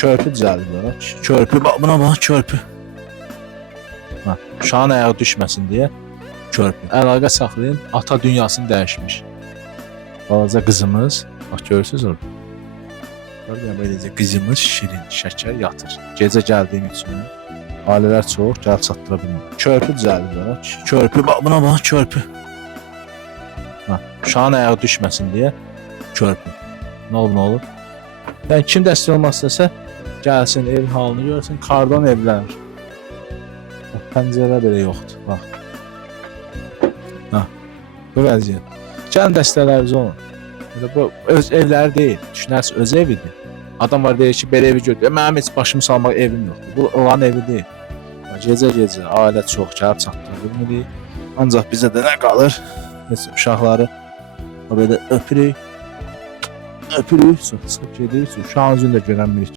Körpü düzəldirlər. Körpü, bax buna bax, körpü. Ha, uşağın ayağı düşməsin deyə körpü. Əlaqə saxlayın, ata dünyasını dəyişmiş. Balaca qızımız, bax görürsünüz orada. Orada beləcə qızımız şirin, şəkər yatır. Gecə gəldiyim üçün ailələr çox gəlib çatdıra bilmir. Körpü düzəldirlər. Körpü, bax buna bax, körpü. Ha, uşağın ayağı düşməsin deyə körpü. Nə olur, nə olur? Yəni kim dəstək olmaq istəsə, gəlsin, ev halını görsün, kardan evlənir. Bax, pəncərə belə yoxdur, bax. Ha, bu vəziyyət. Gəlin dəstəkləriniz olun. Bu öz evləri deyil, düşünərsiz öz evidir. Adam var deyir ki, belə evi götür. Mənim heç başımı salmaq evim yoxdur. Bu olan evi deyil. Gecə-gecə ailə çox gəlib çatdırır bilmirik. Ancaq bizə də nə qalır? Heç uşaqları belə öpürük. Öpürük, çıxıb gedirik. Uşağın üzünü də görənmirik.